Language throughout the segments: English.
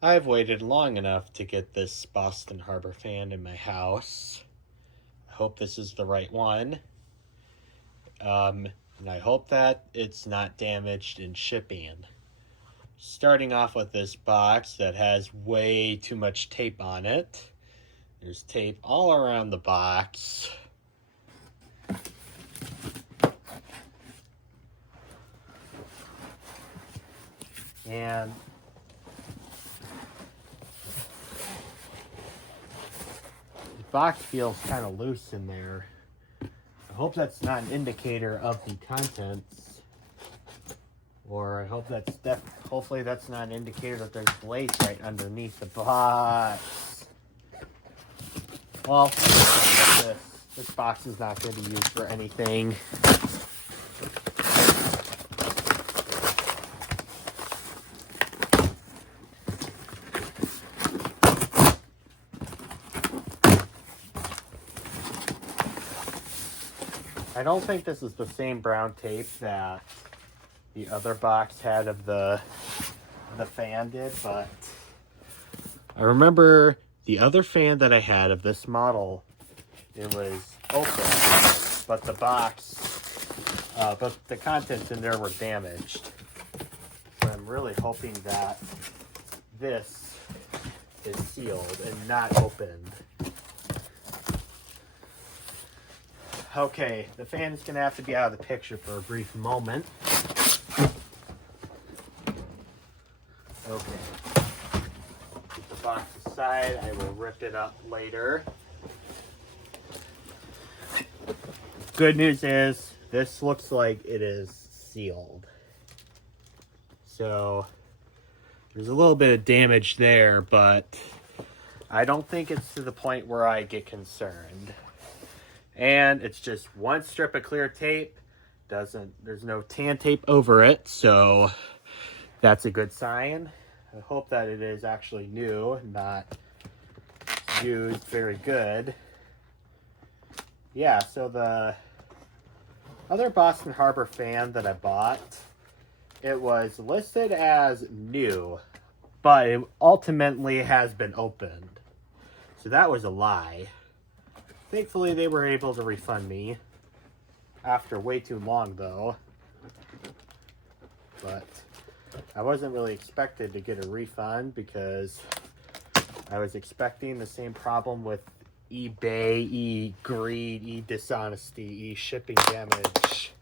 I've waited long enough to get this Boston Harbor fan in my house. I hope this is the right one. And I hope that it's not damaged in shipping. Starting off with this box that has way too much tape on it. There's tape all around the box. And the box feels kind of loose in there. I hope that's not an indicator of the contents. Or I hope hopefully that's not an indicator that there's blades right underneath the box. Well, this box is not going to be used for anything. I don't think this is the same brown tape that the other box had of the fan did, but I remember the other fan that I had of this model, it was open, but the contents in there were damaged. So I'm really hoping that this is sealed and not opened. Okay, the fan is going to have to be out of the picture for a brief moment. Okay. Keep the box aside. I will rip it up later. Good news is, this looks like it is sealed. So, there's a little bit of damage there, but I don't think it's to the point where I get concerned. And it's just one strip of clear tape. There's no tan tape over it, so that's a good sign. I hope that it is actually new, not used very good. Yeah, so the other Boston Harbor fan that I bought, it was listed as new, but it ultimately has been opened. So that was a lie. Thankfully, they were able to refund me after way too long, though. But I wasn't really expected to get a refund because I was expecting the same problem with eBay, e-greed, e-dishonesty, e-shipping damage.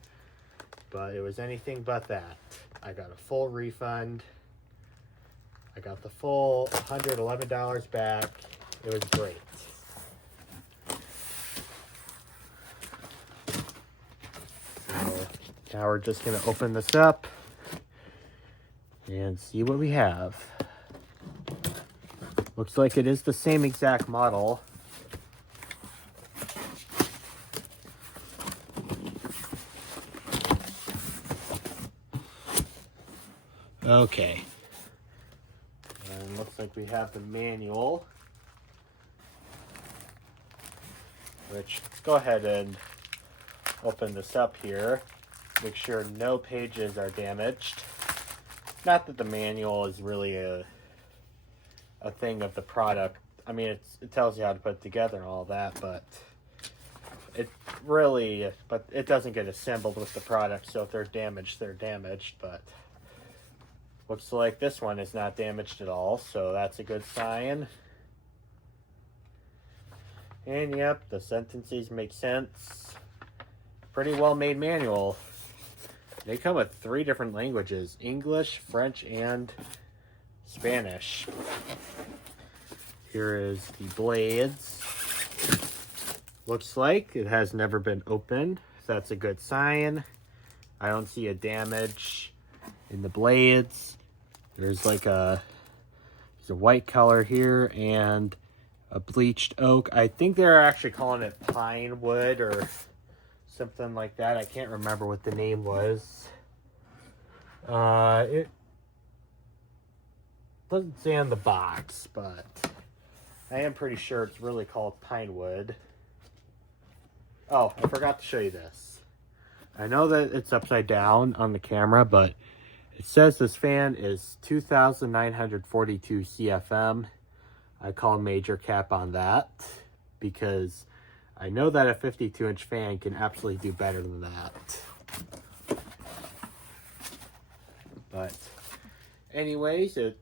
But it was anything but that. I got a full refund. I got the full $111 back. It was great. Now we're just going to open this up and see what we have. Looks like it is the same exact model. Okay. And looks like we have the manual. Which, let's go ahead and open this up here. Make sure no pages are damaged. Not that the manual is really a thing of the product. I mean, it tells you how to put it together and all that, but it doesn't get assembled with the product, so if they're damaged, they're damaged. But looks like this one is not damaged at all, so that's a good sign. And yep, the sentences make sense. Pretty well made manual. They come with 3 different languages: English, French, and Spanish. Here is the blades. Looks like it has never been opened. So that's a good sign. I don't see a damage in the blades. There's a white color here and a bleached oak. I think they're actually calling it pine wood or something like that. I can't remember what the name was. It doesn't say on the box, but I am pretty sure it's really called pine wood. Oh, I forgot to show you this. I know that it's upside down on the camera, but It says this fan is 2,942 CFM. I call major cap on that because I know that a 52-inch fan can absolutely do better than that. But anyways, it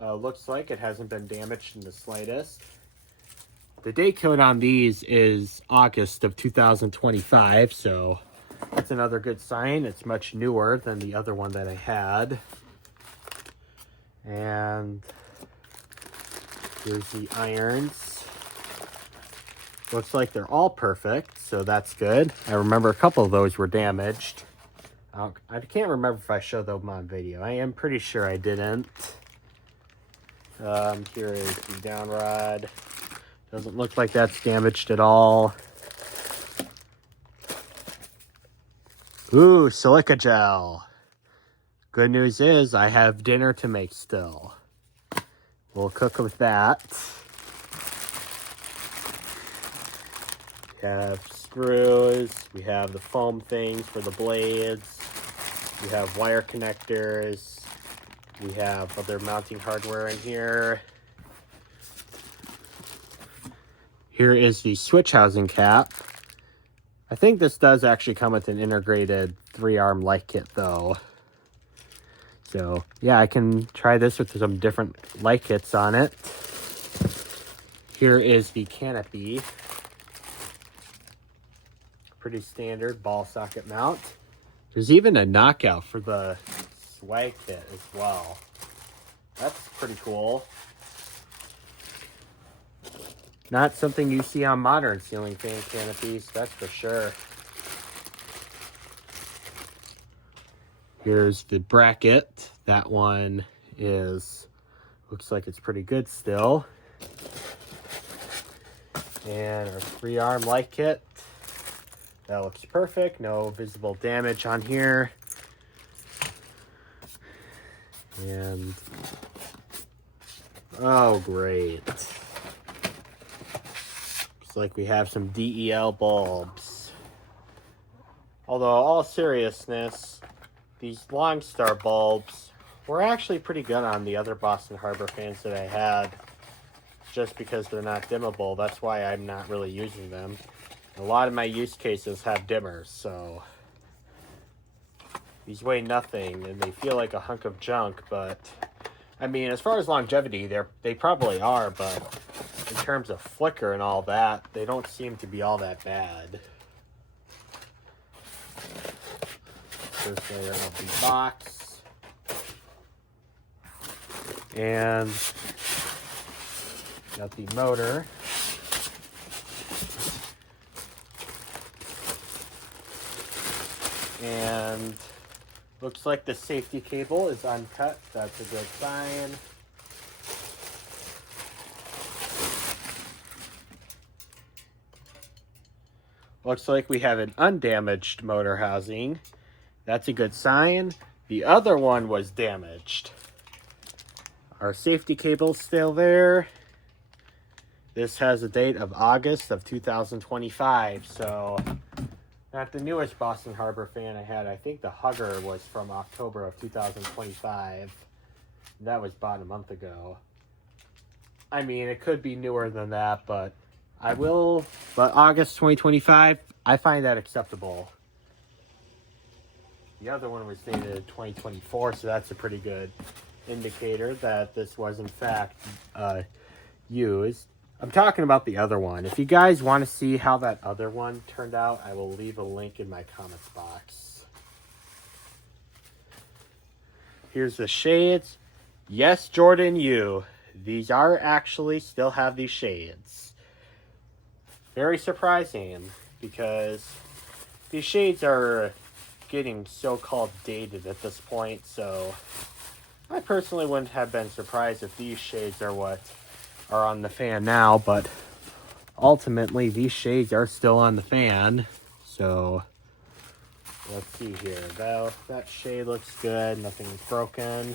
looks like it hasn't been damaged in the slightest. The date code on these is August of 2025, so that's another good sign. It's much newer than the other one that I had. And here's the irons. Looks like they're all perfect, so that's good. I remember a couple of those were damaged. I can't remember if I showed them on video. I am pretty sure I didn't. Here is the down rod. Doesn't look like that's damaged at all. Ooh, silica gel. Good news is I have dinner to make still. We'll cook with that. We have screws. We have the foam things for the blades. We have wire connectors. We have other mounting hardware in here. Here is the switch housing cap. I think this does actually come with an integrated 3-arm light kit though. So yeah, I can try this with some different light kits on it. Here is the canopy. Pretty standard ball socket mount. There's even a knockout for the swag kit as well. That's pretty cool. Not something you see on modern ceiling fan canopies, that's for sure. Here's the bracket. That one looks like it's pretty good still. And our 3-arm light kit. That looks perfect. No visible damage on here. And oh, great. Looks like we have some DEL bulbs. Although, all seriousness, these Longstar bulbs were actually pretty good on the other Boston Harbor fans that I had. Just because they're not dimmable, that's why I'm not really using them. A lot of my use cases have dimmers, so these weigh nothing and they feel like a hunk of junk, but I mean, as far as longevity, they probably are, but in terms of flicker and all that, they don't seem to be all that bad. First layer of the box. And got the motor. And looks like the safety cable is uncut. That's a good sign. Looks like we have an undamaged motor housing. That's a good sign. The other one was damaged. Our safety cable's still there. This has a date of August of 2025, so not the newest Boston Harbor fan I had. I think the Hugger was from October of 2025. That was bought a month ago. I mean, it could be newer than that, but August 2025, I find that acceptable. The other one was dated 2024, so that's a pretty good indicator that this was in fact used. I'm talking about the other one. If you guys want to see how that other one turned out, I will leave a link in my comments box. Here's the shades. Yes, Jordan, these are actually still have these shades. Very surprising because these shades are getting so-called dated at this point, so I personally wouldn't have been surprised if these shades are what are on the fan now, but ultimately these shades are still on the fan. So let's see here. That shade looks good, nothing's broken.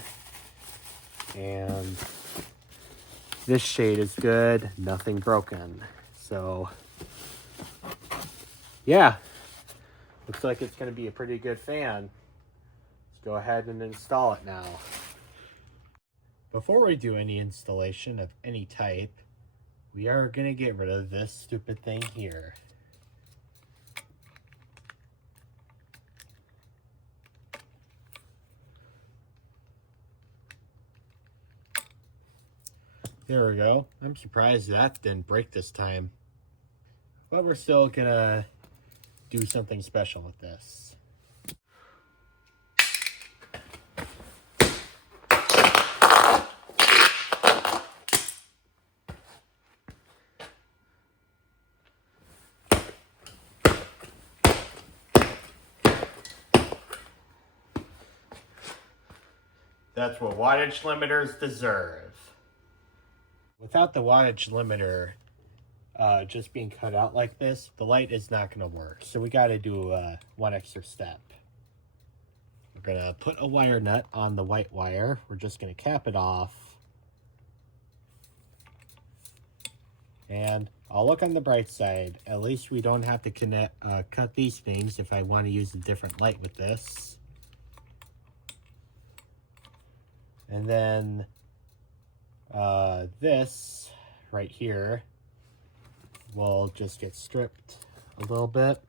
And this shade is good, nothing broken. So yeah, looks like it's going to be a pretty good fan. go ahead and install it now. Before we do any installation of any type, we are going to get rid of this stupid thing here. There we go. I'm surprised that didn't break this time. But we're still going to do something special with this. That's what wattage limiters deserve. Without the wattage limiter just being cut out like this, the light is not going to work. So we got to do one extra step. We're going to put a wire nut on the white wire. We're just going to cap it off. And I'll look on the bright side. At least we don't have to cut these things if I want to use a different light with this. And then this right here will just get stripped a little bit.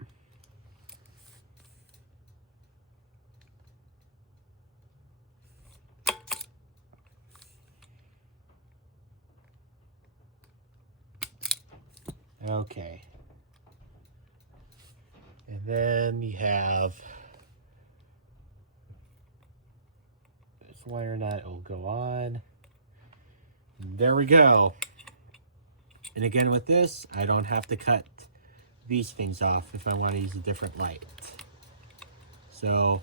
Okay. And then you have this wire nut will go on. There we go. And again with this, I don't have to cut these things off if I want to use a different light. So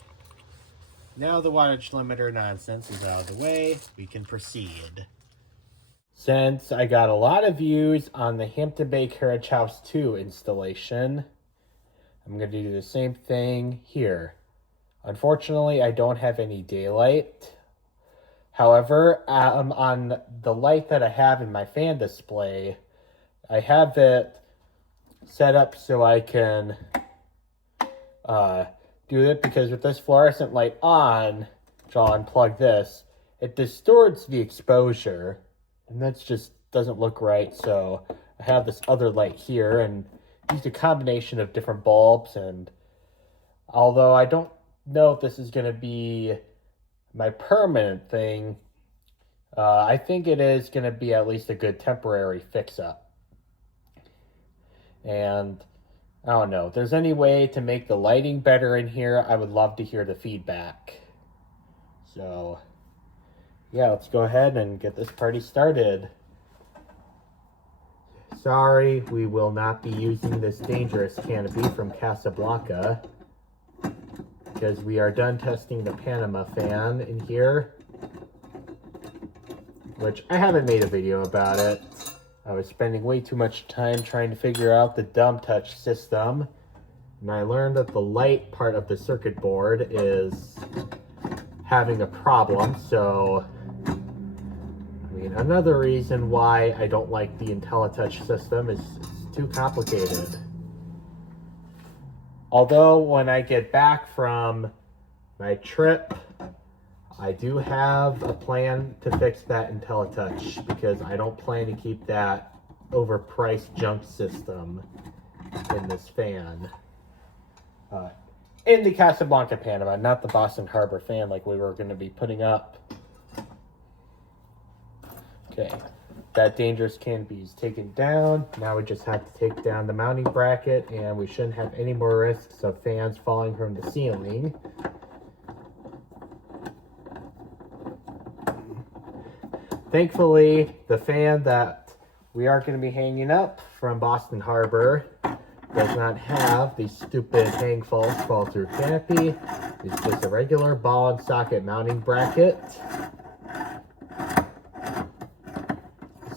now the wattage limiter nonsense is out of the way, we can proceed. Since I got a lot of views on the Hampton Bay Carriage House 2 installation, I'm going to do the same thing here. Unfortunately, I don't have any daylight. However, on the light that I have in my fan display, I have it set up so I can do it, because with this fluorescent light on, which I'll unplug this, it distorts the exposure, and that just doesn't look right. So I have this other light here and used a combination of different bulbs, and although I don't know if this is going to be my permanent thing, I think it is going to be at least a good temporary fix-up. And I don't know, if there's any way to make the lighting better in here, I would love to hear the feedback. So yeah, let's go ahead and get this party started. Sorry, we will not be using this dangerous canopy from Casablanca, because we are done testing the Panama fan in here, which I haven't made a video about it. I was spending way too much time trying to figure out the dumb touch system, and I learned that the light part of the circuit board is having a problem. So I mean, another reason why I don't like the IntelliTouch system is it's too complicated. Although when I get back from my trip, I do have a plan to fix that IntelliTouch, because I don't plan to keep that overpriced junk system in this fan. In the Casablanca Panama, not the Boston Harbor fan like we were going to be putting up. Okay, that dangerous canopy is taken down. Now we just have to take down the mounting bracket, and we shouldn't have any more risks of fans falling from the ceiling. Thankfully, the fan that we are going to be hanging up from Boston Harbor does not have the stupid hang falls fall through canopy. It's just a regular ball and socket mounting bracket.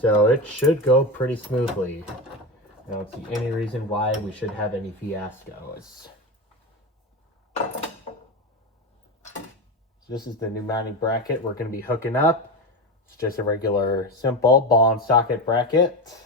So it should go pretty smoothly. I don't see any reason why we should have any fiascos. So this is the new mounting bracket we're going to be hooking up. It's just a regular simple ball and socket bracket.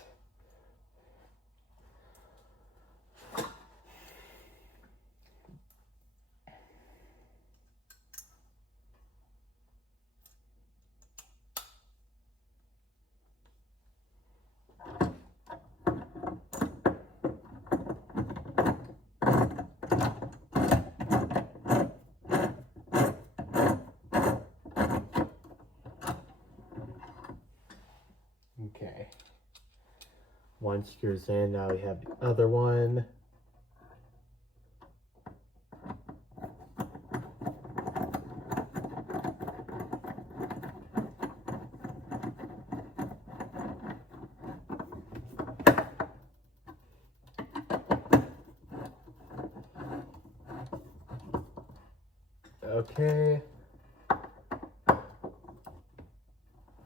One screws in, now we have the other one. Okay.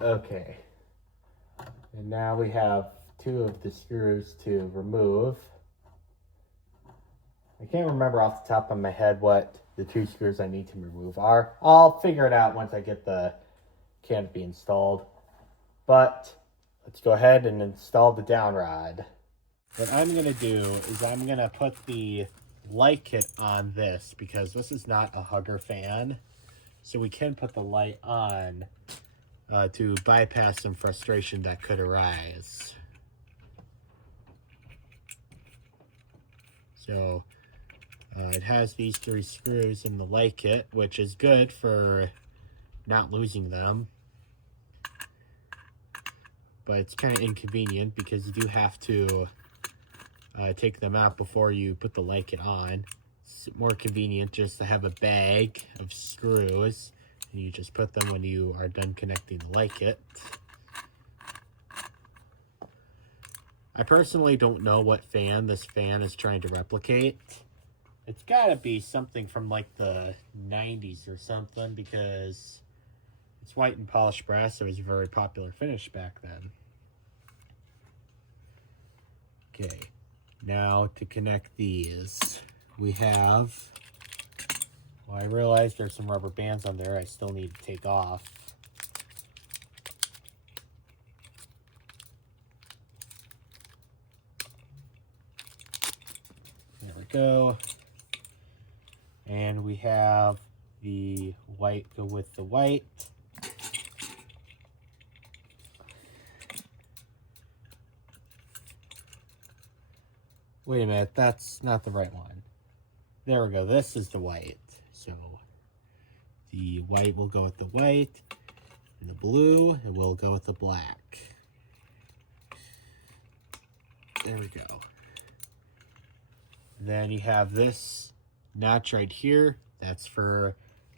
Okay. And now we have two of the screws to remove. I can't remember off the top of my head what the two screws I need to remove are. I'll figure it out once I get the canopy installed. But let's go ahead and install the down rod. What I'm going to do is I'm going to put the light kit on this because this is not a Hugger fan. So we can put the light on to bypass some frustration that could arise. So it has these 3 screws in the light kit, which is good for not losing them. But it's kind of inconvenient because you do have to take them out before you put the light kit on. It's more convenient just to have a bag of screws and you just put them when you are done connecting the light kit. I personally don't know what fan this fan is trying to replicate. It's gotta be something from like the 90s or something because it's white and polished brass, so it was a very popular finish back then. Okay, now to connect these, we have, well, I realized there's some rubber bands on there I still need to take off. There we go. And we have the white go with the white. Wait a minute, that's not the right one. There we go, this is the white. So the white will go with the white, and the blue, it will go with the black. There we go. Then you have this notch right here. That's for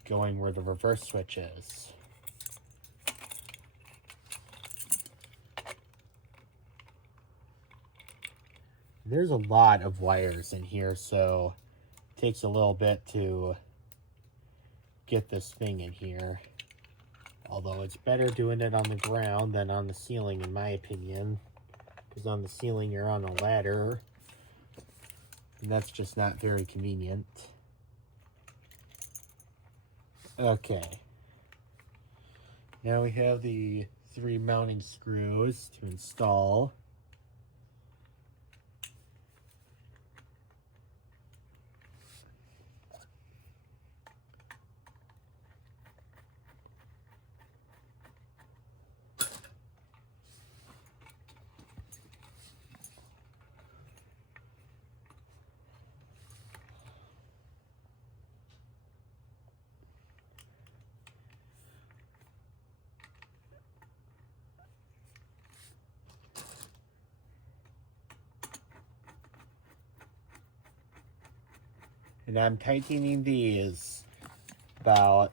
going where the reverse switch is. There's a lot of wires in here, so it takes a little bit to get this thing in here. Although it's better doing it on the ground than on the ceiling, in my opinion. Because on the ceiling, you're on a ladder. And that's just not very convenient. Okay. Now we have the 3 mounting screws to install. And I'm tightening these about,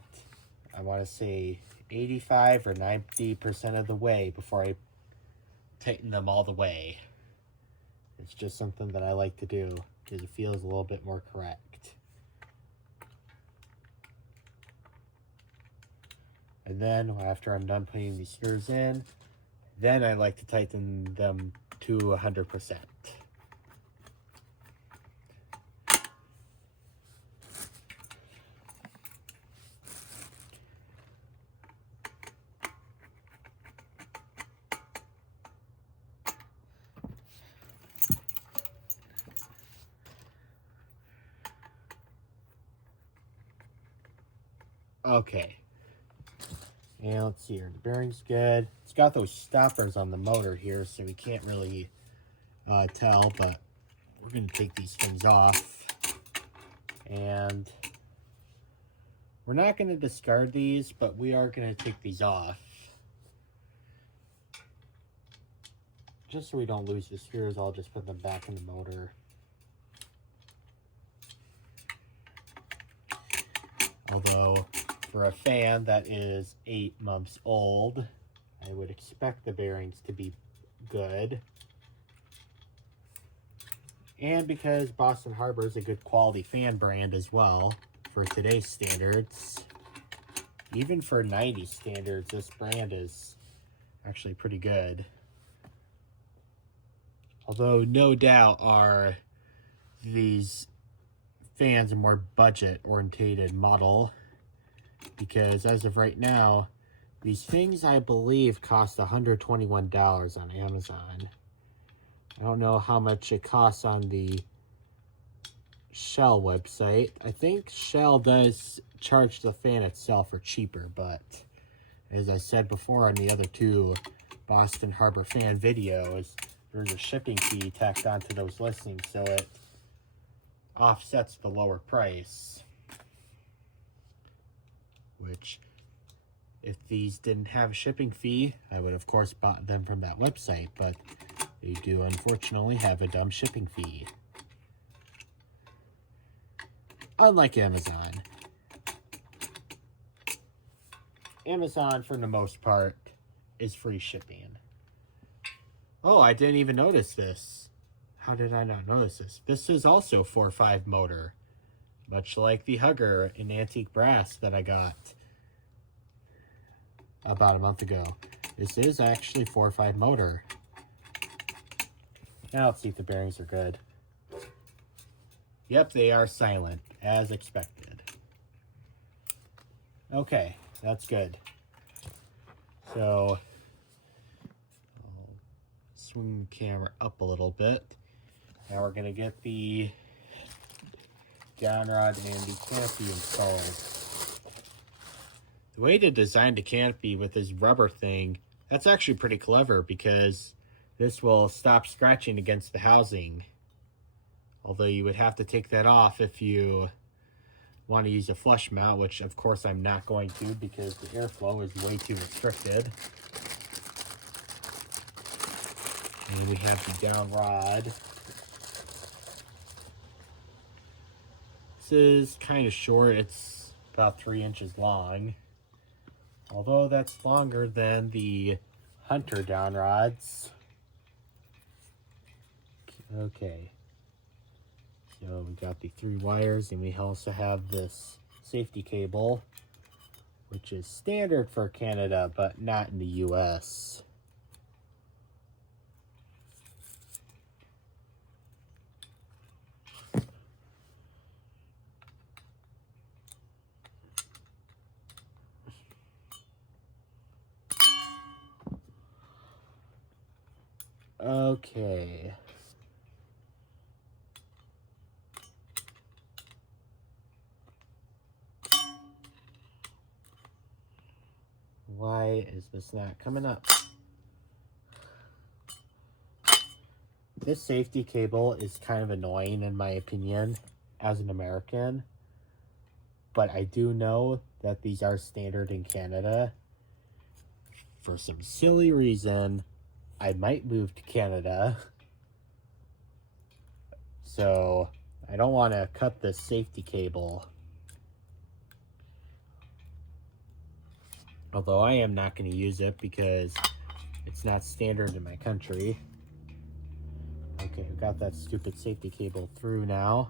I want to say 85 or 90% of the way before I tighten them all the way. It's just something that I like to do because it feels a little bit more correct. And then after I'm done putting these screws in, then I like to tighten them to 100%. Okay. And let's see here. The bearing's good. It's got those stoppers on the motor here, so we can't really tell, but we're going to take these things off. And we're not going to discard these, but we are going to take these off. just so we don't lose the screws, I'll just put them back in the motor. Although, for a fan that is 8 months old, I would expect the bearings to be good. And because Boston Harbor is a good quality fan brand as well, for today's standards, even for 90s standards, this brand is actually pretty good. Although, no doubt, these fans a more budget-oriented model, because as of right now, these things, I believe, cost $121 on Amazon. I don't know how much it costs on the Shell website. I think Shell does charge the fan itself for cheaper, but as I said before on the other 2 Boston Harbor fan videos, there's a shipping fee tacked onto those listings, so it offsets the lower price. Which, if these didn't have a shipping fee, I would of course bought them from that website, but they do unfortunately have a dumb shipping fee. Unlike Amazon. Amazon, for the most part, is free shipping. Oh, I didn't even notice this. How did I not notice this? This is also 4.5 motor, much like the Hugger in antique brass that I got about a month ago. This is actually 4.5 motor. Now let's see if the bearings are good. Yep, they are silent, as expected. Okay, that's good. So, I'll swing the camera up a little bit. Now we're going to get the downrod and the canopy installed. The way to design the canopy with this rubber thing, that's actually pretty clever, because this will stop scratching against the housing. Although you would have to take that off if you want to use a flush mount, which of course I'm not going to, because the airflow is way too restricted. And we have the down rod. This is kind of short. It's about 3 inches long. Although that's longer than the Hunter down rods. Okay. So we got the 3 wires, and we also have this safety cable, which is standard for Canada, but not in the US. Okay. Why is this not coming up? This safety cable is kind of annoying in my opinion as an American, but I do know that these are standard in Canada. For some silly reason, I might move to Canada, so I don't want to cut this safety cable. Although I am not going to use it because it's not standard in my country. Okay, we got that stupid safety cable through now.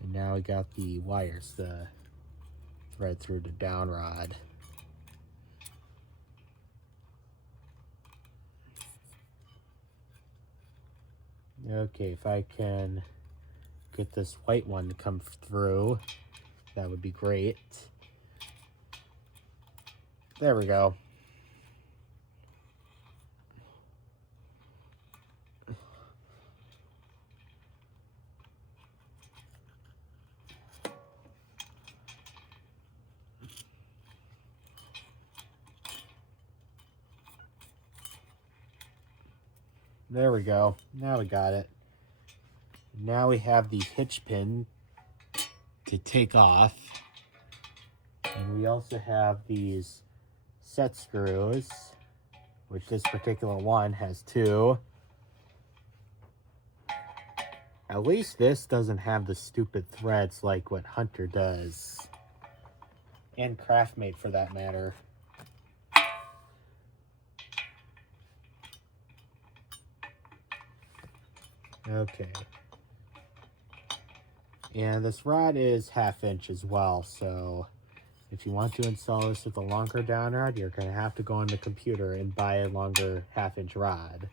And now we got the wires to thread through the down rod. Okay, if I can get this white one to come through, that would be great. There we go. There we go. Now we got it. Now we have the hitch pin to take off. And we also have these set screws which this particular one has 2. At least this doesn't have the stupid threads like what Hunter does. And Craftmate for that matter. Okay. And this rod is 1/2 inch as well, so if you want to install this with a longer down rod, you're going to have to go on the computer and buy a longer 1/2 inch rod.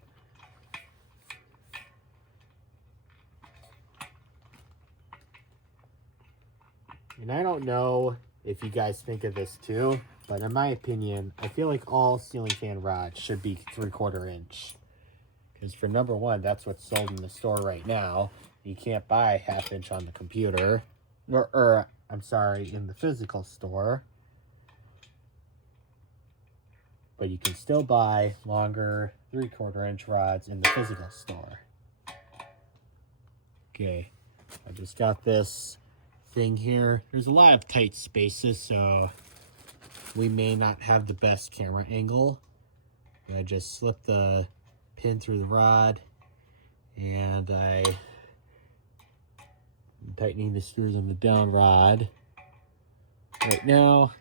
And I don't know if you guys think of this too, but in my opinion, I feel like all ceiling fan rods should be 3/4 inch. Because for number one, that's what's sold in the store right now. You can't buy 1/2 inch on the computer. Or I'm sorry, in the physical store. But you can still buy longer 3/4 inch rods in the physical store. Okay, I just got this thing here. There's a lot of tight spaces, so we may not have the best camera angle. I just slipped the pin through the rod, and I'm tightening the screws on the down rod right now.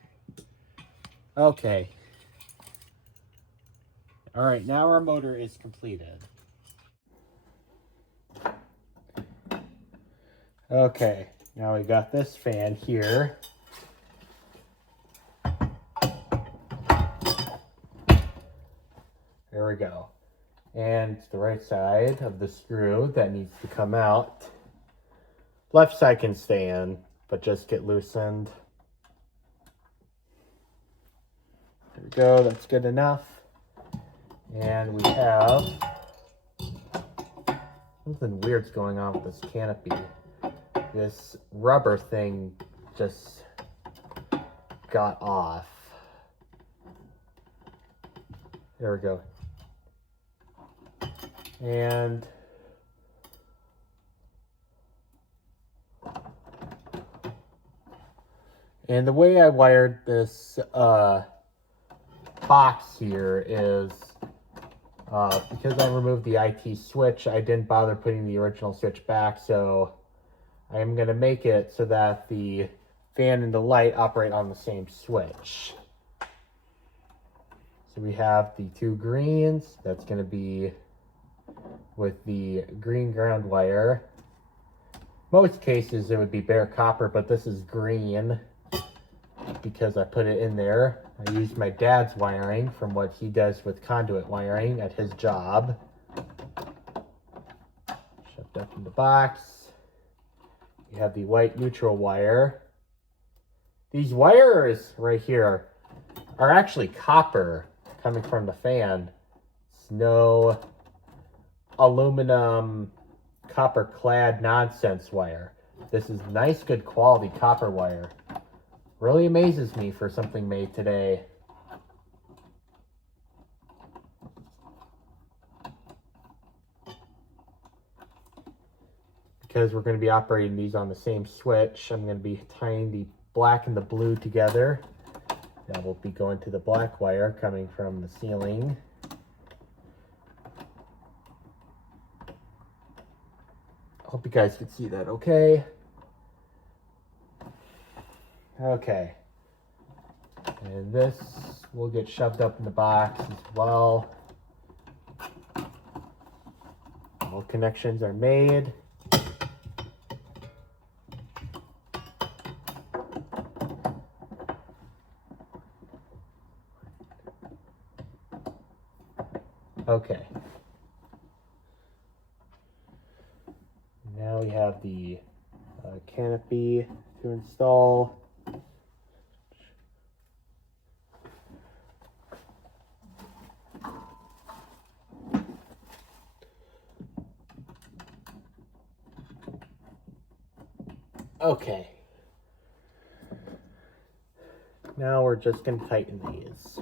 Okay. All right, now our motor is completed. Okay, now we got this fan here. There we go. And it's the right side of the screw that needs to come out. Left side can stay in, but just get loosened. There we go, that's good enough. And we have something weird's going on with this canopy. This rubber thing just got off. There we go. And the way I wired this box here is because I removed the IT switch, I didn't bother putting the original switch back, so I am going to make it so that the fan and the light operate on the same switch. So we have the 2 greens. That's going to be with the green ground wire. Most cases it would be bare copper, but this is green because I put it in there. I used my dad's wiring from what he does with conduit wiring at his job. Shoved up in the box. You have the white neutral wire. These wires right here are actually copper coming from the fan. It's no aluminum copper clad nonsense wire. This is nice, good quality copper wire. Really amazes me for something made today. Because we're going to be operating these on the same switch, I'm going to be tying the black and the blue together. That will be going to the black wire coming from the ceiling. Hope you guys can see that okay. Okay. And this will get shoved up in the box as well. All connections are made. Okay. Now we have the canopy to install. Okay. Now we're just going to tighten these.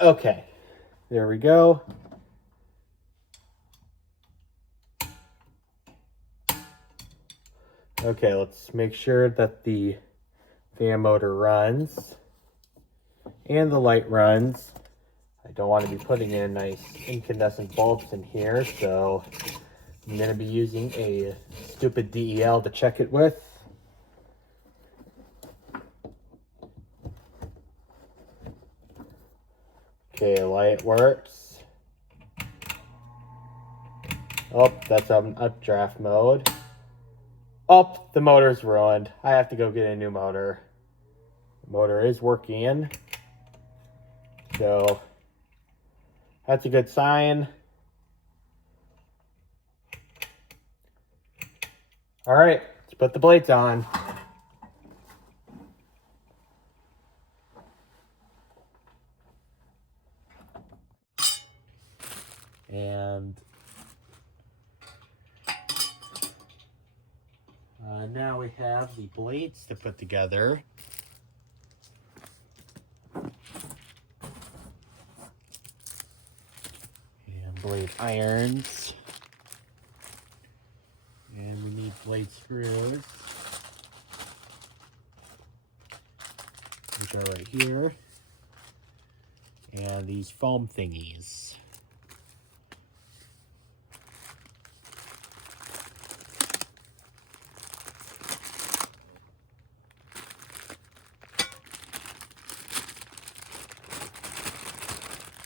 Okay, there we go. Okay, let's make sure that the fan motor runs and the light runs. I don't want to be putting in nice incandescent bulbs in here, so I'm going to be using a stupid DEL to check it with. Okay, light works. Oh, that's updraft mode. Oh, the motor's ruined. I have to go get a new motor. The motor is working, so that's a good sign. All right, let's put the blades on. And now we have the blades to put together. And blade irons. And we need blade screws, which are right here. And these foam thingies.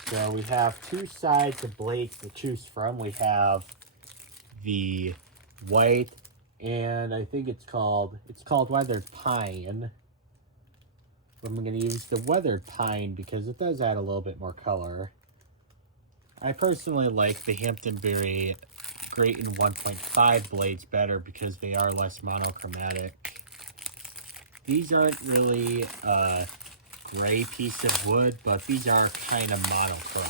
So we have two sides of blades to choose from. We have the white, and I think it's called weathered pine. I'm going to use the weathered pine because it does add a little bit more color. I personally like the Hamptonberry Graton 1.5 blades better because they are less monochromatic. These aren't really a gray piece of wood, but these are kind of monochrome.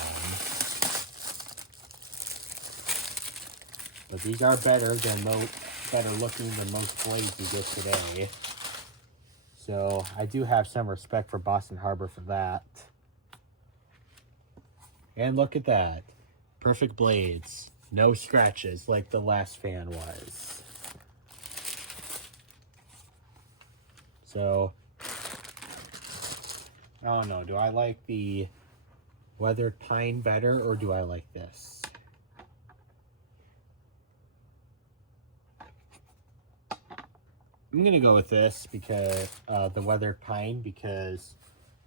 But these are better looking than most blades you get today. So I do have some respect for Boston Harbor for that. And look at that. Perfect blades. No scratches like the last fan was. So, I don't know. Do I like the weathered pine better or do I like this? I'm going to go with this because the weathered pine because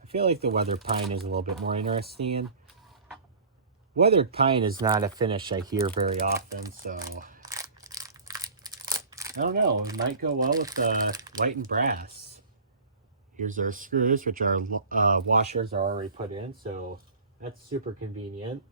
I feel like the weathered pine is a little bit more interesting. Weathered pine is not a finish I hear very often, so I don't know. It might go well with the white and brass. Here's our screws, which our washers are already put in, so that's super convenient.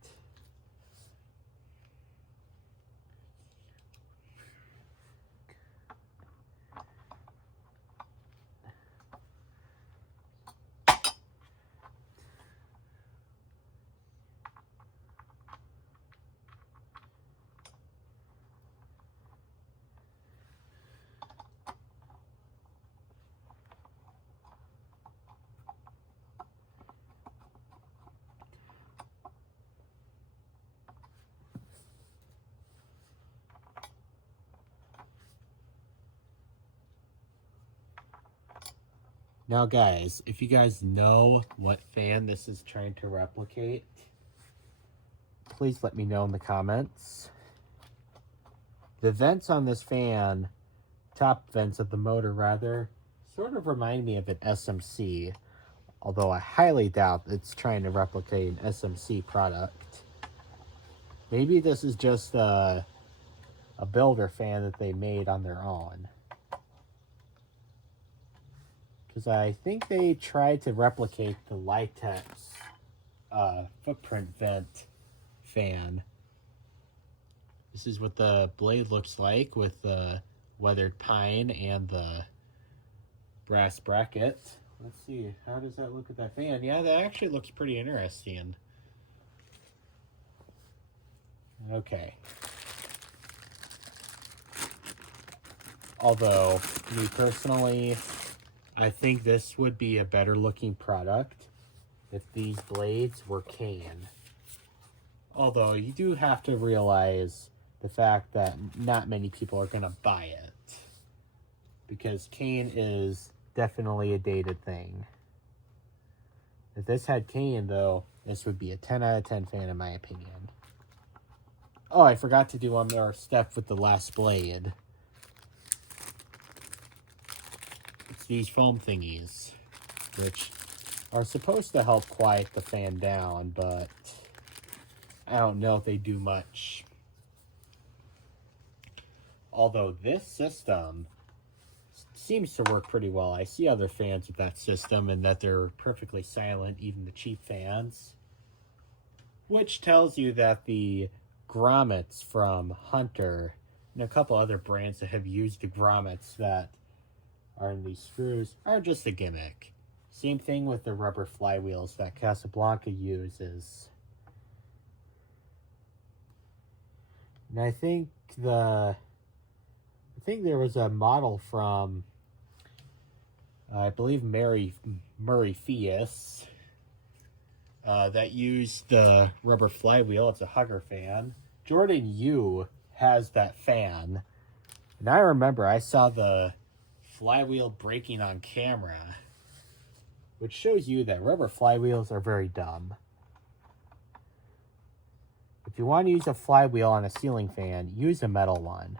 Now guys, if you guys know what fan this is trying to replicate, please let me know in the comments. The vents on this fan, top vents of the motor rather, sort of remind me of an SMC, although I highly doubt it's trying to replicate an SMC product. Maybe this is just a builder fan that they made on their own. Because I think they tried to replicate the Litex footprint vent fan. This is what the blade looks like with the weathered pine and the brass bracket. Let's see, how does that look at that fan? Yeah, that actually looks pretty interesting. Okay. Although, me personally, I think this would be a better looking product if these blades were cane. Although you do have to realize the fact that not many people are going to buy it. Because cane is definitely a dated thing. If this had cane, though, this would be a 10 out of 10 fan in my opinion. Oh, I forgot to do one more step with the last blade. It's these foam thingies, which are supposed to help quiet the fan down, but I don't know if they do much. Although this system seems to work pretty well. I see other fans with that system and that they're perfectly silent, even the cheap fans. Which tells you that the grommets from Hunter and a couple other brands that have used the grommets that are in these screws are just a gimmick. Same thing with the rubber flywheels that Casablanca uses. And I think there was a model from I believe Murray Fies that used the rubber flywheel. It's a Hugger fan. Jordan Yu has that fan. And I remember I saw the flywheel breaking on camera, which shows you that rubber flywheels are very dumb. If you want to use a flywheel on a ceiling fan, use a metal one.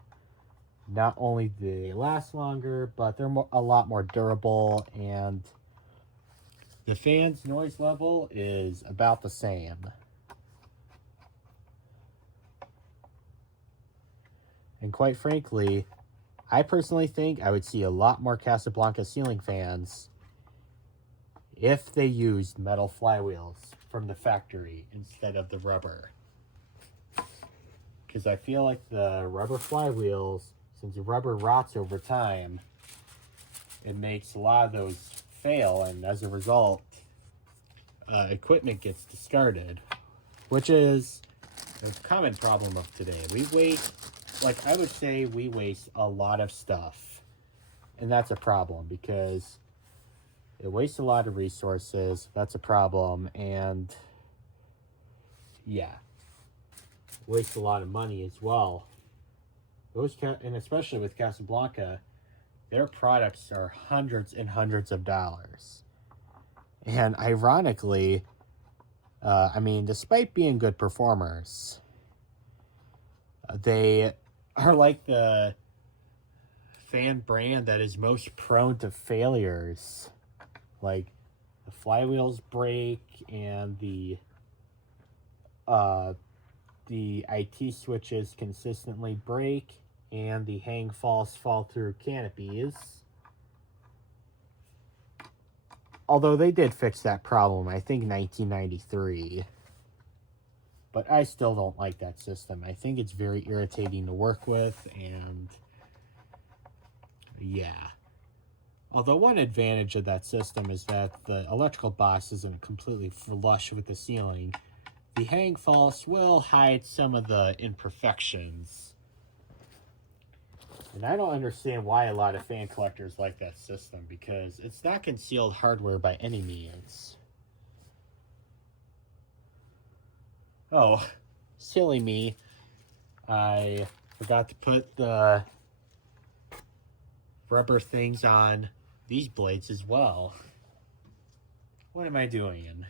Not only do they last longer, but they're a lot more durable, and the fan's noise level is about the same. And quite frankly, I personally think I would see a lot more Casablanca ceiling fans if they used metal flywheels from the factory instead of the rubber. Because I feel like the rubber flywheels, since the rubber rots over time, it makes a lot of those fail, and as a result, equipment gets discarded, which is a common problem of today. I would say we waste a lot of stuff, and that's a problem because it wastes a lot of resources. That's a problem, and yeah, waste a lot of money as well. And especially with Casablanca, their products are hundreds and hundreds of dollars. And ironically, despite being good performers, they are like the fan brand that is most prone to failures. Like, the flywheels break and the IT switches consistently break, and the hang falls fall through canopies. Although they did fix that problem, I think 1993. But I still don't like that system. I think it's very irritating to work with, and yeah. Although one advantage of that system is that the electrical box isn't completely flush with the ceiling. The hang falls will hide some of the imperfections. And I don't understand why a lot of fan collectors like that system, because it's not concealed hardware by any means. Oh, silly me. I forgot to put the rubber things on these blades as well. What am I doing?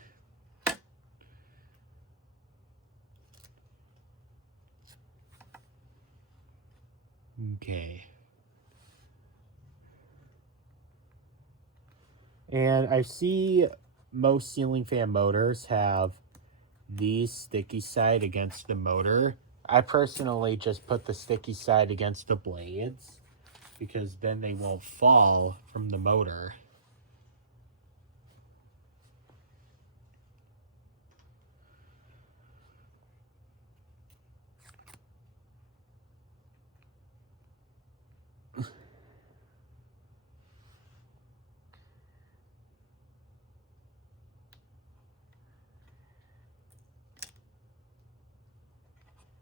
Okay. And I see most ceiling fan motors have the sticky side against the motor. I personally just put the sticky side against the blades because then they won't fall from the motor.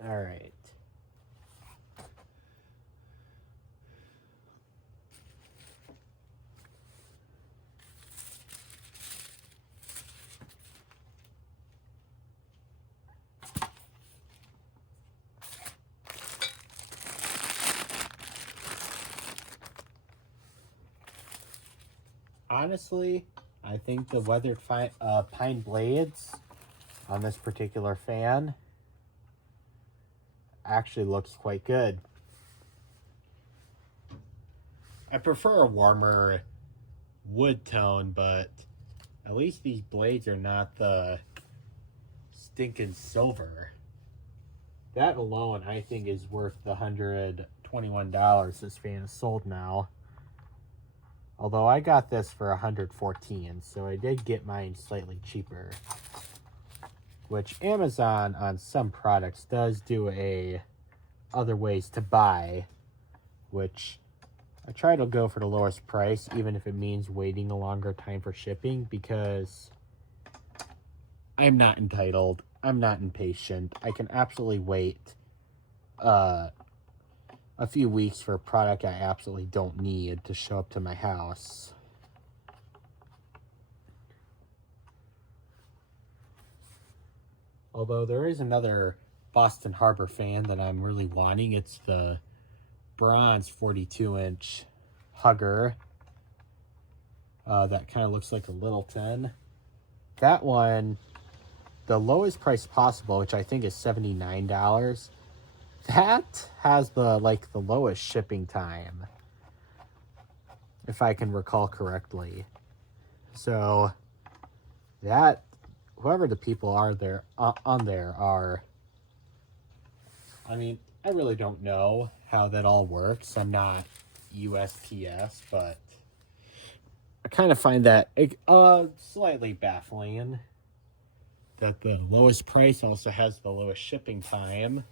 All right. Honestly, I think the weathered pine blades on this particular fan actually looks quite good. I prefer a warmer wood tone, but at least these blades are not the stinking silver. That alone, I think, is worth the $121 this fan is sold now. Although I got this for $114, so I did get mine slightly cheaper. Which Amazon on some products does do a other ways to buy, which I try to go for the lowest price, even if it means waiting a longer time for shipping, because I'm not entitled. I'm not impatient. I can absolutely wait a few weeks for a product I absolutely don't need to show up to my house. Although there is another Boston Harbor fan that I'm really wanting. It's the bronze 42-inch Hugger. That kind of looks like a Littleton. That one, the lowest price possible, which I think is $79, that has the lowest shipping time, if I can recall correctly. So that, whoever the people are there on there are, I mean, I really don't know how that all works. I'm not USPS, but I kind of find that slightly baffling that the lowest price also has the lowest shipping time.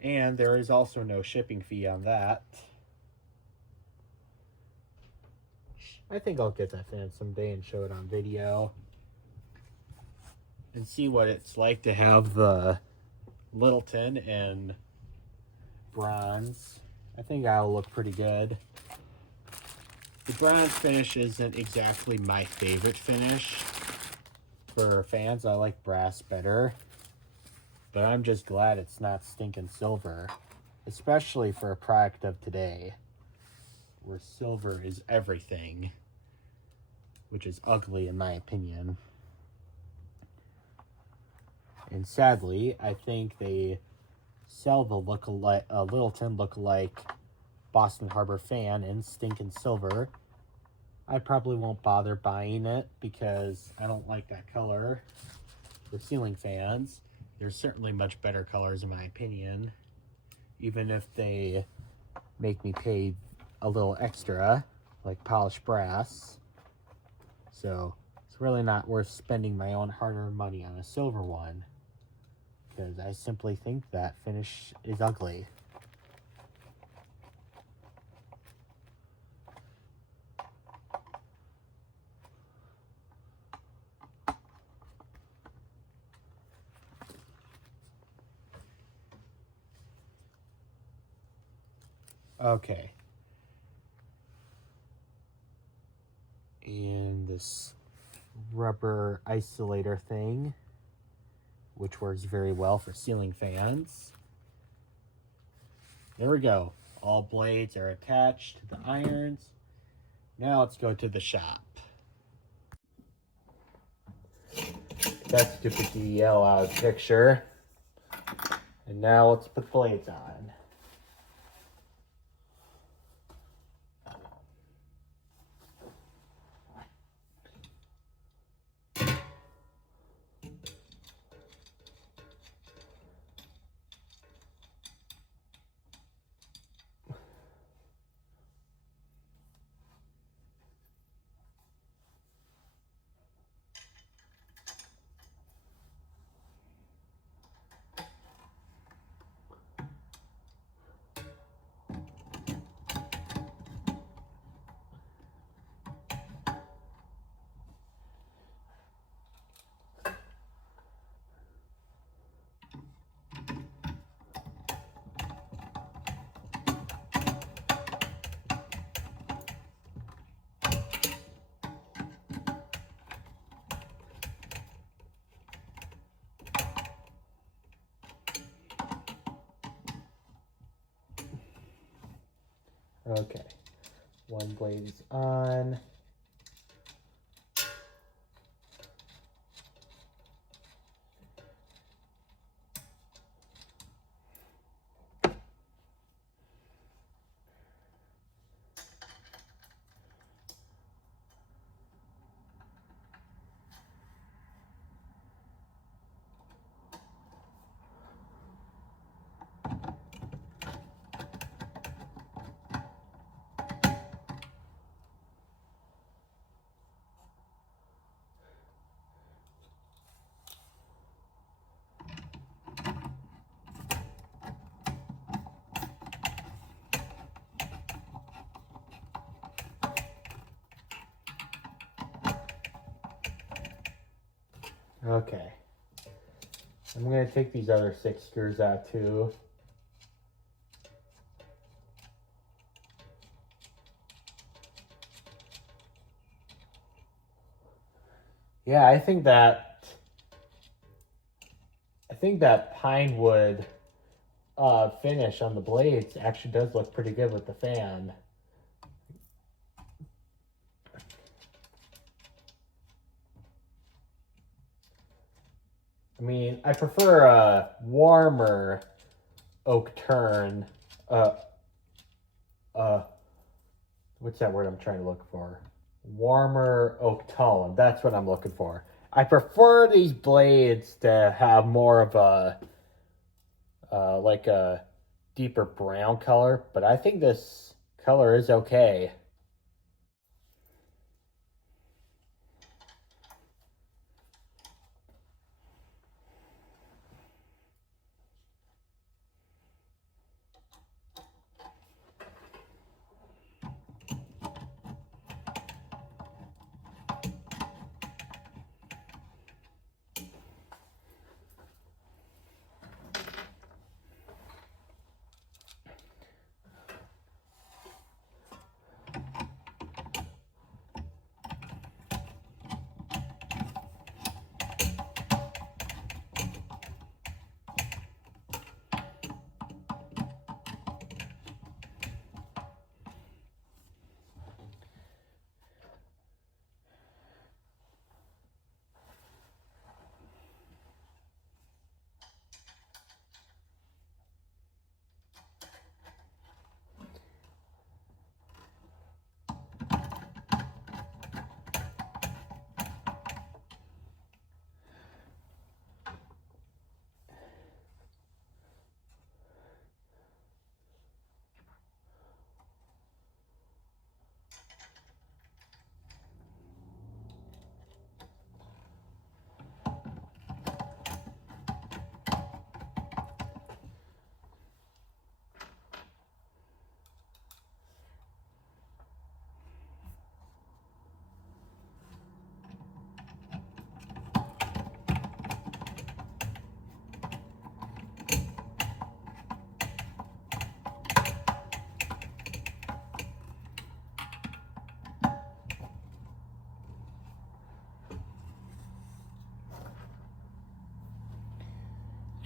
And there is also no shipping fee on that. I think I'll get that fan someday and show it on video. And see what it's like to have the Littleton in bronze. I think that'll look pretty good. The bronze finish isn't exactly my favorite finish for fans. I like brass better. But I'm just glad it's not stinking silver. Especially for a product of today, where silver is everything. Which is ugly in my opinion. And sadly, I think they sell the Littleton look-alike Boston Harbor fan in stinking silver. I probably won't bother buying it because I don't like that color for ceiling fans. There's certainly much better colors in my opinion, even if they make me pay a little extra, like polished brass. So it's really not worth spending my own hard-earned money on a silver one, because I simply think that finish is ugly. Okay. And this rubber isolator thing, which works very well for ceiling fans. There we go. All blades are attached to the irons. Now let's go to the shop. That stupid DDL out of the picture. And now let's put the blades on. Okay, One blade is on. Okay. I'm going to take these other 6 screws out too. Yeah, I think that pine wood finish on the blades actually does look pretty good with the fan. I mean, I prefer a warmer oak turn. What's that word I'm trying to look for? Warmer oak tone. That's what I'm looking for. I prefer these blades to have more of a like a deeper brown color, but I think this color is okay.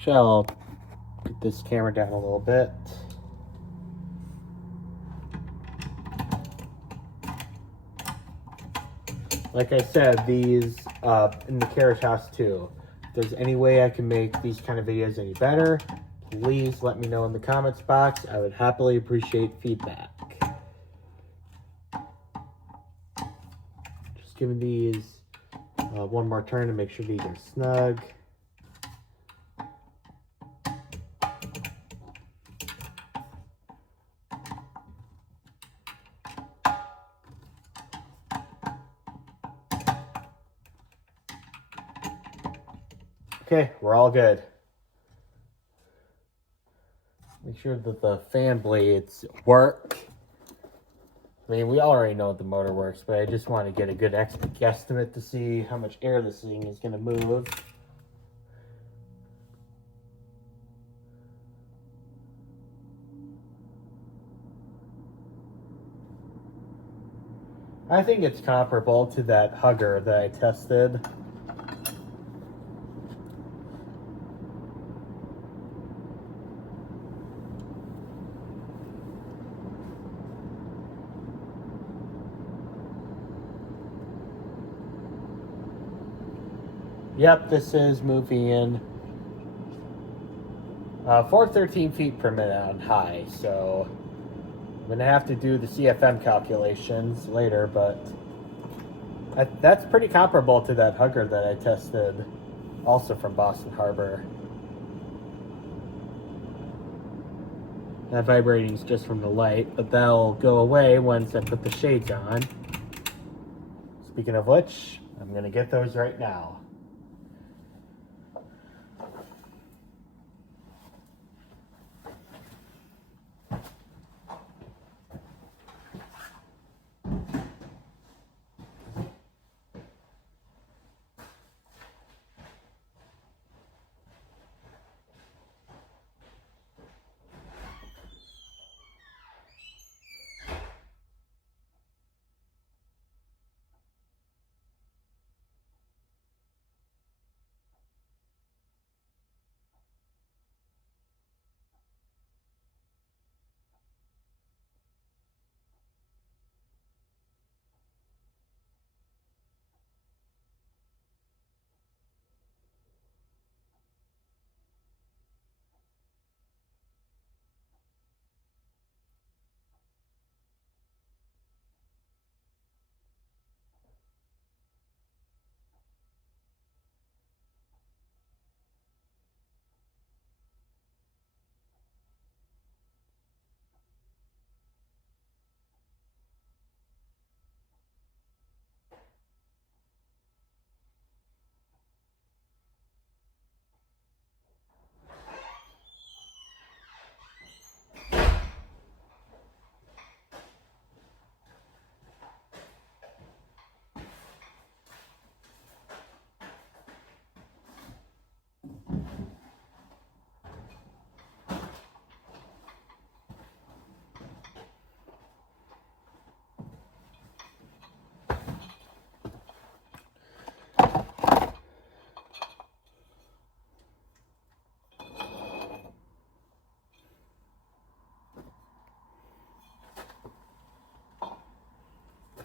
I'll get this camera down a little bit. Like I said, these in the Carriage House too. If there's any way I can make these kind of videos any better, please let me know in the comments box. I would happily appreciate feedback. Just giving these one more turn to make sure these are snug. Okay, we're all good. Make sure that the fan blades work. I mean, we already know the motor works, but I just want to get a good guesstimate to see how much air this thing is going to move. I think it's comparable to that Hugger that I tested. Yep, this is moving in 413 feet per minute on high, so I'm going to have to do the CFM calculations later, but that's pretty comparable to that Hugger that I tested also from Boston Harbor. That vibrating is just from the light, but that'll go away once I put the shades on. Speaking of which, I'm going to get those right now.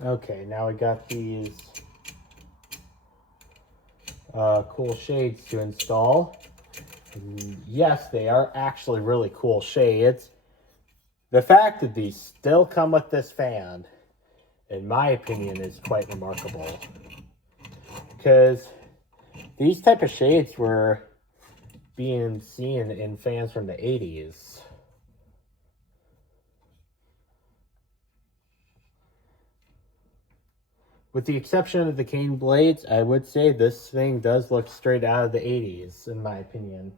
Okay, now we got these cool shades to install. And yes, they are actually really cool shades. The fact that these still come with this fan, in my opinion, is quite remarkable. Because these type of shades were being seen in fans from the 80s. With the exception of the cane blades, I would say this thing does look straight out of the 80s, in my opinion.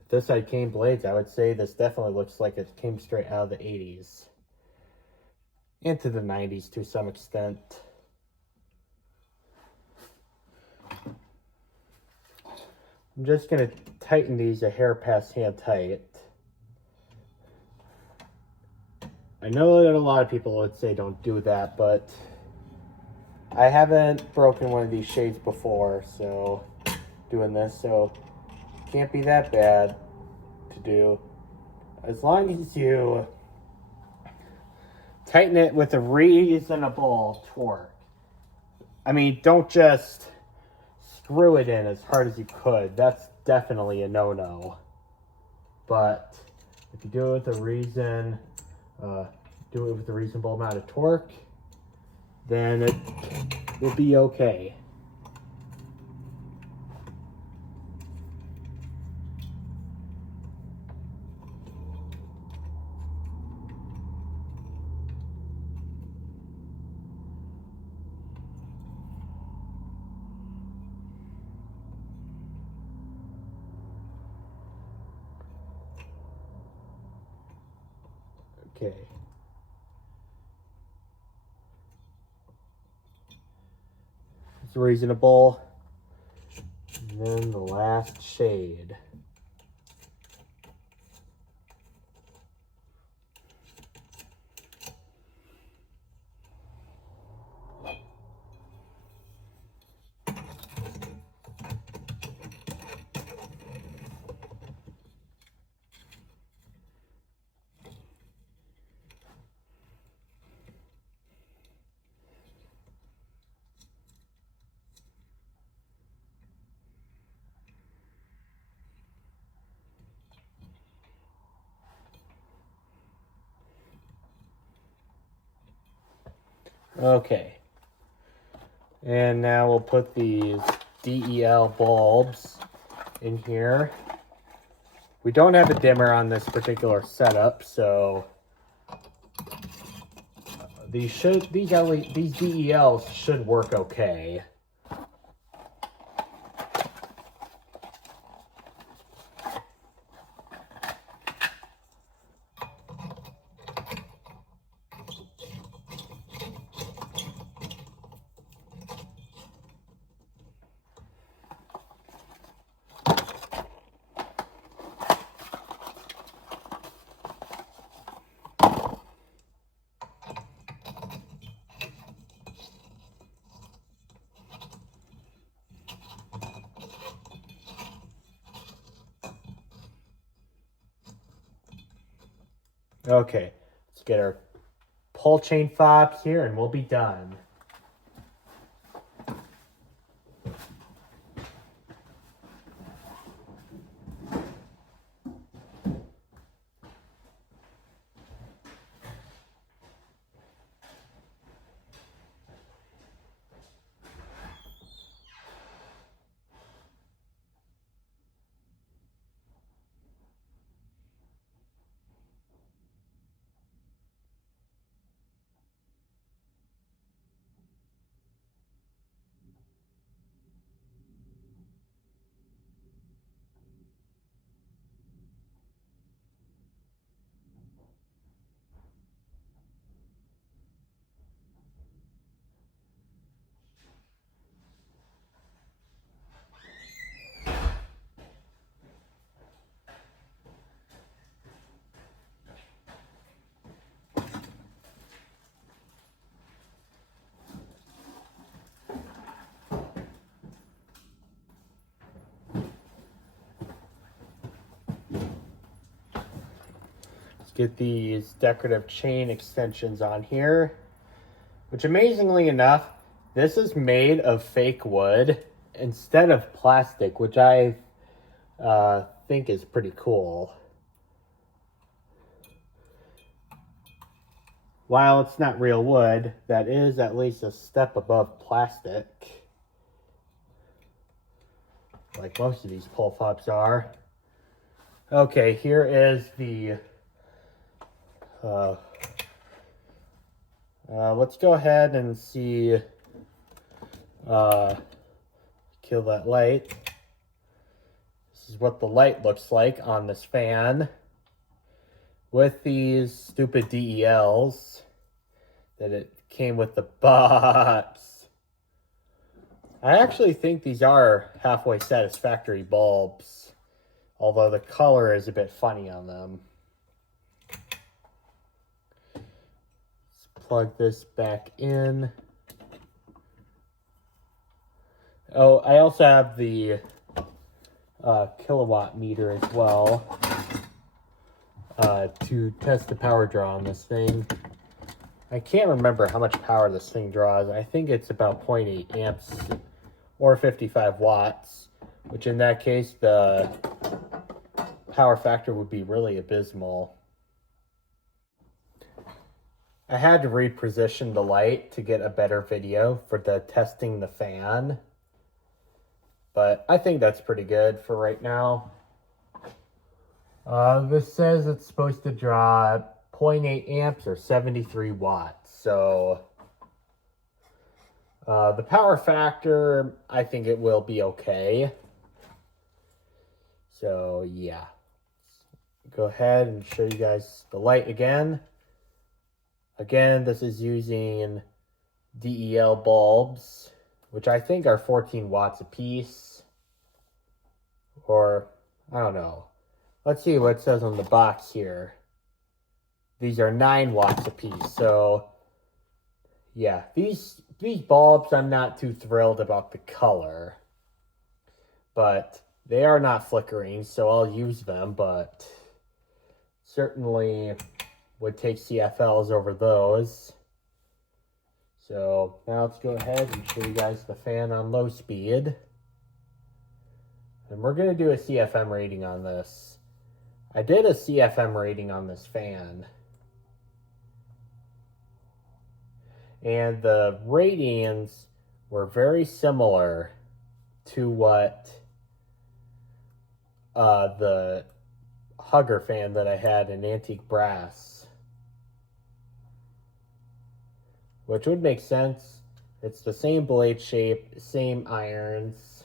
If this had cane blades, I would say this definitely looks like it came straight out of the 80s. Into the 90s to some extent. I'm just going to tighten these a hair past hand tight. I know that a lot of people would say don't do that, but I haven't broken one of these shades before, so doing this, so can't be that bad to do. As long as you tighten it with a reasonable torque. I mean, don't just screw it in as hard as you could. That's definitely a no-no. But if you do it with a reasonable amount of torque, then it will be okay. Okay. It's reasonable. And then the last shade. Okay. And now we'll put these DEL bulbs in here. We don't have a dimmer on this particular setup, so these DELs should work okay. Okay, let's get our pull chain fobs here and we'll be done. Get these decorative chain extensions on here, which amazingly enough, this is made of fake wood instead of plastic, which I think is pretty cool. While it's not real wood, that is at least a step above plastic, like most of these pull fobs are. Okay, here is the let's go ahead and see, kill that light. This is what the light looks like on this fan with these stupid DELs that it came with the box. I actually think these are halfway satisfactory bulbs, although the color is a bit funny on them. Plug this back in. Oh, I also have the kilowatt meter as well to test the power draw on this thing. I can't remember how much power this thing draws. I think it's about 0.8 amps or 55 watts, which in that case the power factor would be really abysmal. I had to reposition the light to get a better video for the testing the fan, but I think that's pretty good for right now. This says it's supposed to draw 0.8 amps or 73 watts, so the power factor, I think it will be okay. So yeah, go ahead and show you guys the light again. Again, this is using DEL bulbs, which I think are 14 watts a piece. Or, I don't know. Let's see what it says on the box here. These are 9 watts a piece. So, yeah, these bulbs, I'm not too thrilled about the color. But they are not flickering, so I'll use them. But certainly would take CFLs over those. So now let's go ahead and show you guys the fan on low speed. And we're going to do a CFM rating on this. I did a CFM rating on this fan. And the ratings were very similar to what the Hugger fan that I had in antique brass, which would make sense. It's the same blade shape, same irons.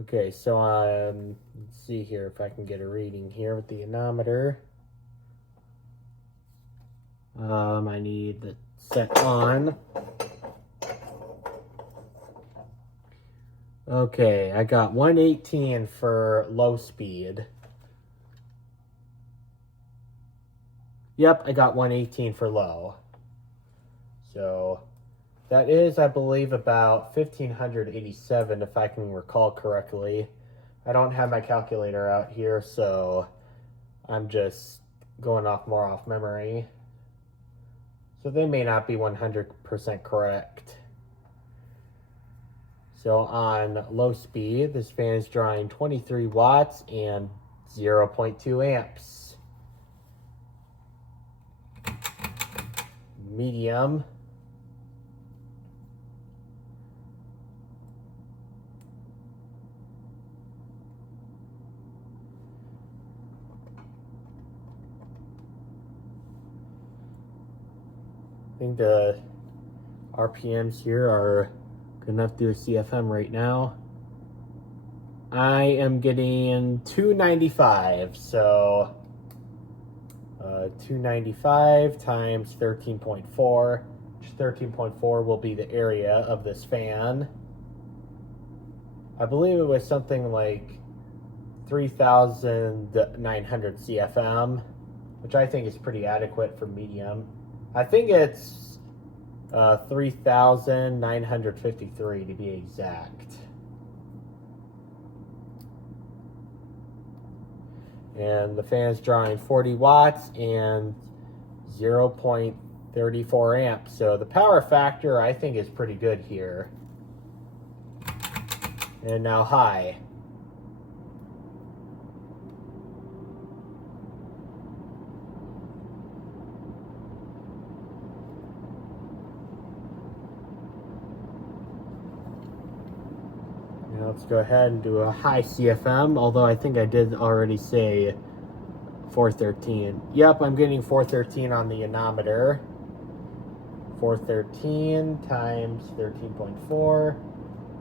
Okay, so let's see here if I can get a reading here with the anemometer. I need the set on. Okay, I got 118 for low speed. Yep, I got 118 for low. So that is, I believe, about 1587 if I can recall correctly. I don't have my calculator out here, so I'm just going more off memory. So they may not be 100% correct. So on low speed, this fan is drawing 23 watts and 0.2 amps. Medium. I think the RPMs here are good enough to do a CFM right now. I am getting 295, so 295 times 13.4, which 13.4 will be the area of this fan. I believe it was something like 3,900 CFM, which I think is pretty adequate for medium. I think it's 3,953 to be exact. And the fan's drawing 40 watts and 0.34 amps. So the power factor, I think, is pretty good here. And now high. Let's go ahead and do a high CFM, although I think I did already say 413. Yep, I'm getting 413 on the anemometer. 413 times 13.4.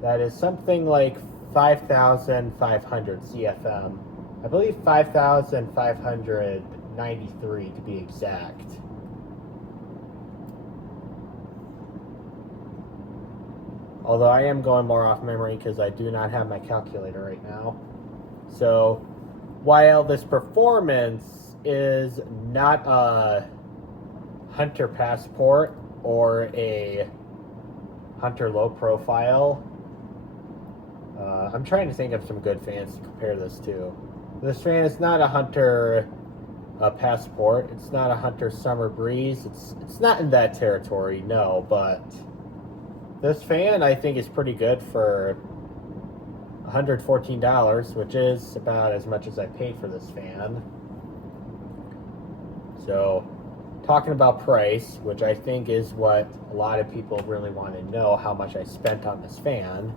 That is something like 5,500 CFM. I believe 5,593 to be exact. Although I am going more off memory because I do not have my calculator right now. So while this performance is not a Hunter Passport or a Hunter Low Profile, I'm trying to think of some good fans to compare this to. This fan is not a Hunter Passport. It's not a Hunter Summer Breeze. It's not in that territory, no, but this fan, I think, is pretty good for $114, which is about as much as I paid for this fan. So, talking about price, which I think is what a lot of people really want to know, how much I spent on this fan.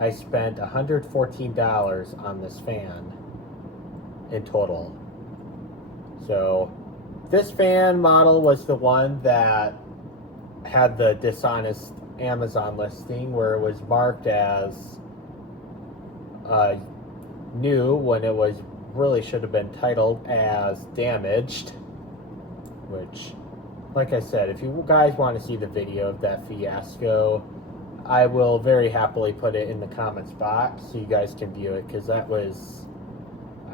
I spent $114 on this fan in total. So, this fan model was the one that had the dishonest Amazon listing where it was marked as new when it was really should have been titled as damaged, which, like I said, if you guys want to see the video of that fiasco, I will very happily put it in the comments box so you guys can view it, because that was,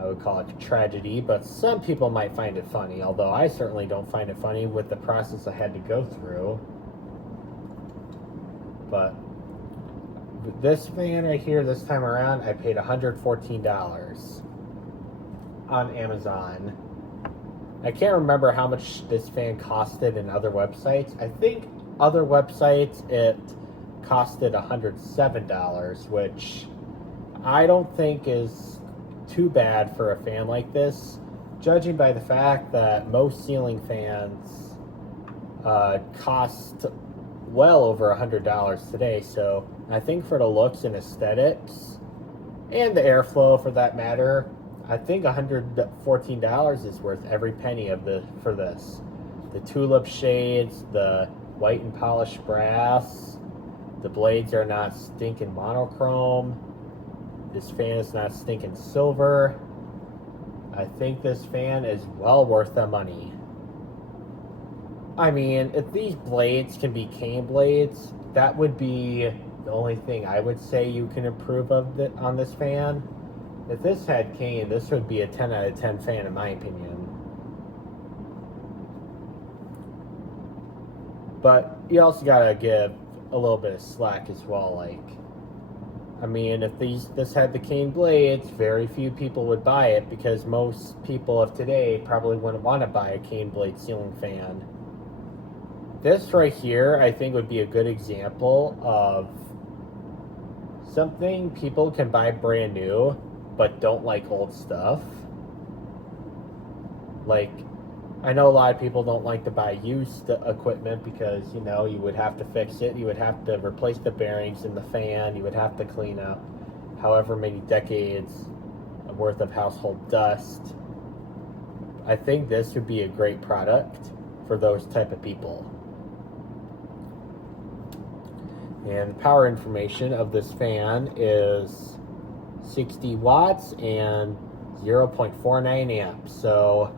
I would call it a tragedy, but some people might find it funny, although I certainly don't find it funny with the process I had to go through. But this fan right here, this time around, I paid $114 on Amazon. I can't remember how much this fan costed in other websites. I think other websites it costed $107, which I don't think is too bad for a fan like this. judging by the fact that most ceiling fans cost well over $100 today, so I think for the looks and aesthetics, and the airflow for that matter, I think $114 is worth every penny for this. The tulip shades, the white and polished brass, the blades are not stinking monochrome. This fan is not stinking silver. I think this fan is well worth the money. I mean, if these blades can be cane blades, that would be the only thing I would say you can improve on this fan. If this had cane, this would be a 10 out of 10 fan in my opinion. But you also gotta give a little bit of slack as well. Like, I mean, if this had the cane blades, very few people would buy it because most people of today probably wouldn't want to buy a cane blade ceiling fan. This right here, I think, would be a good example of something people can buy brand new but don't like old stuff. Like, I know a lot of people don't like to buy used equipment because, you know, you would have to fix it, you would have to replace the bearings in the fan, you would have to clean up however many decades worth of household dust. I think this would be a great product for those type of people. And power information of this fan is 60 watts and 0.49 amps. So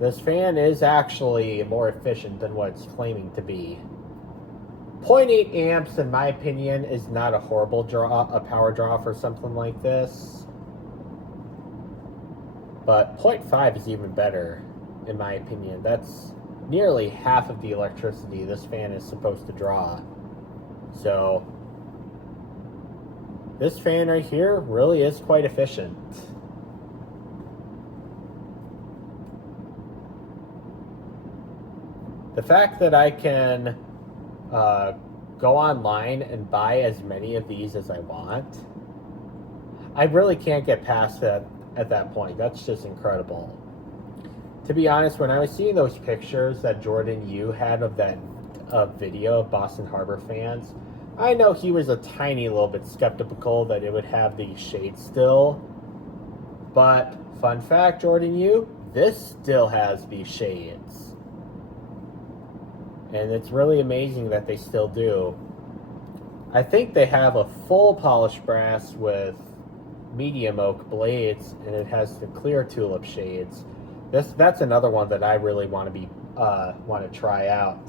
this fan is actually more efficient than what it's claiming to be. 0.8 amps, in my opinion, is not a horrible power draw for something like this. But 0.5 is even better, in my opinion. That's nearly half of the electricity this fan is supposed to draw. So this fan right here really is quite efficient. The fact that I can go online and buy as many of these as I want, I really can't get past that at that point. That's just incredible. To be honest, when I was seeing those pictures that Jordan Yu had of that video of Boston Harbor fans, I know he was a tiny little bit skeptical that it would have these shades still. But fun fact, Jordan Yu, this still has these shades. And it's really amazing that they still do. I think they have a full polished brass with medium oak blades, and it has the clear tulip shades. That's another one that I really want to try out.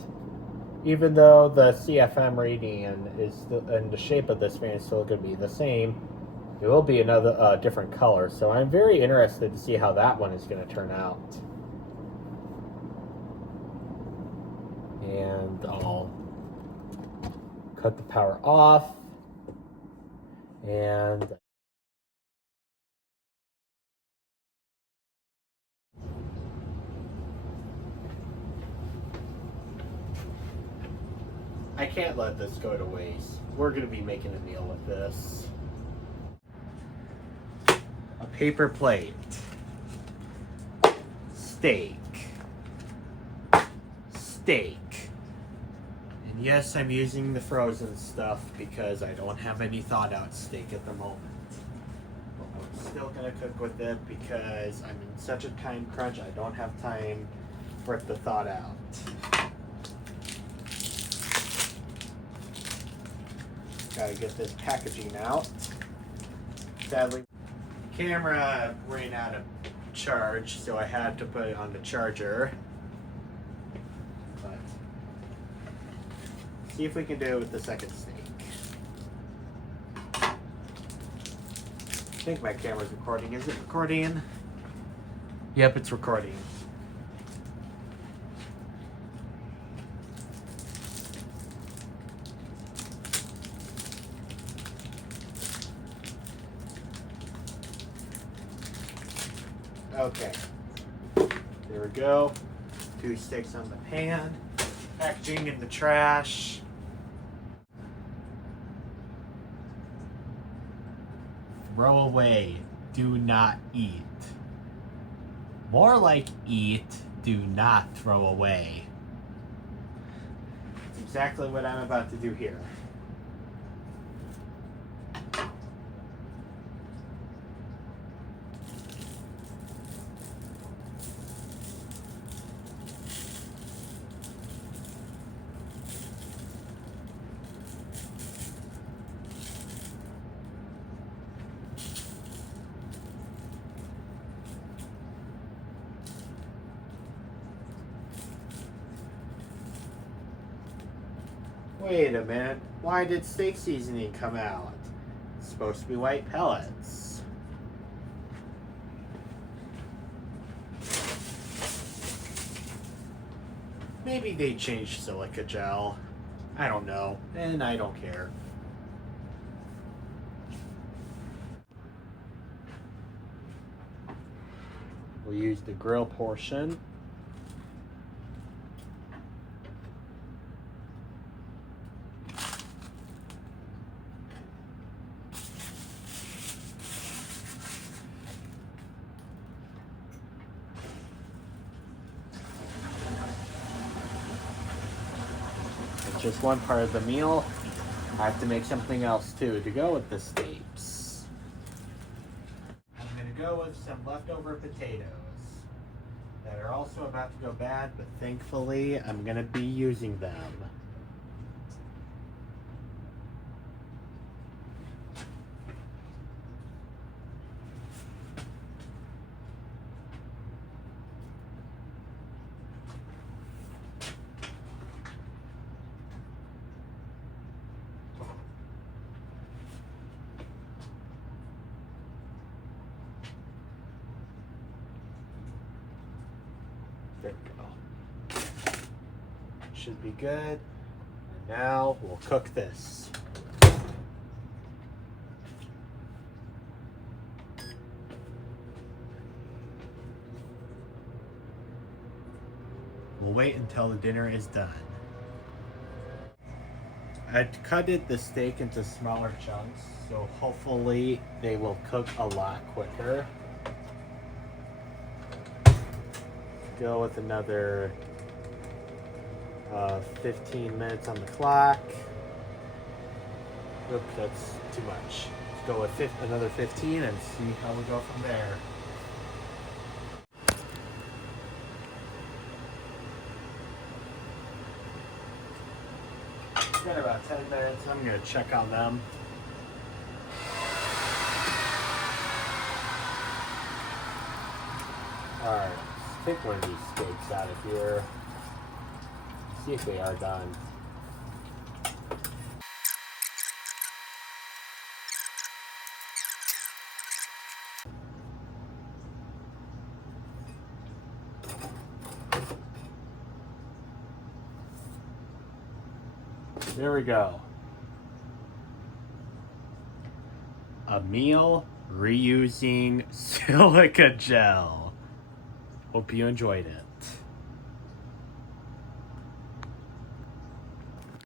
Even though the CFM rating and the shape of this fan is still going to be the same, it will be another different color. So I'm very interested to see how that one is going to turn out. And I'll cut the power off. And I can't let this go to waste. We're going to be making a meal with this. A paper plate. Steak. Steak. And yes, I'm using the frozen stuff because I don't have any thawed out steak at the moment. But I'm still going to cook with it because I'm in such a time crunch. I don't have time for it to thaw out. Gotta get this packaging out. Sadly, the camera ran out of charge, so I had to put it on the charger. But see if we can do it with the second steak. I think my camera's recording. Is it recording? Yep, it's recording. Okay, there we go. 2 steaks on the pan. Packaging in the trash. Throw away. Do not eat. More like eat, do not throw away. That's exactly what I'm about to do here. Wait a minute, why did steak seasoning come out? It's supposed to be white pellets. Maybe they changed silica gel. I don't know, and I don't care. We'll use the grill portion. Just one part of the meal. I have to make something else too to go with the steaks. I'm going to go with some leftover potatoes that are also about to go bad, but thankfully I'm going to be using them. There we go. Should be good. And now we'll cook this. We'll wait until the dinner is done. I cut the steak into smaller chunks, so hopefully they will cook a lot quicker. Go with another 15 minutes on the clock. Oops, that's too much. Let's go with another 15 and see how we go from there. Got about 10 minutes. I'm going to check on them. Alright, let's take one of these steaks out of here. See if they are done. There we go. A meal reusing silica gel. Hope you enjoyed it.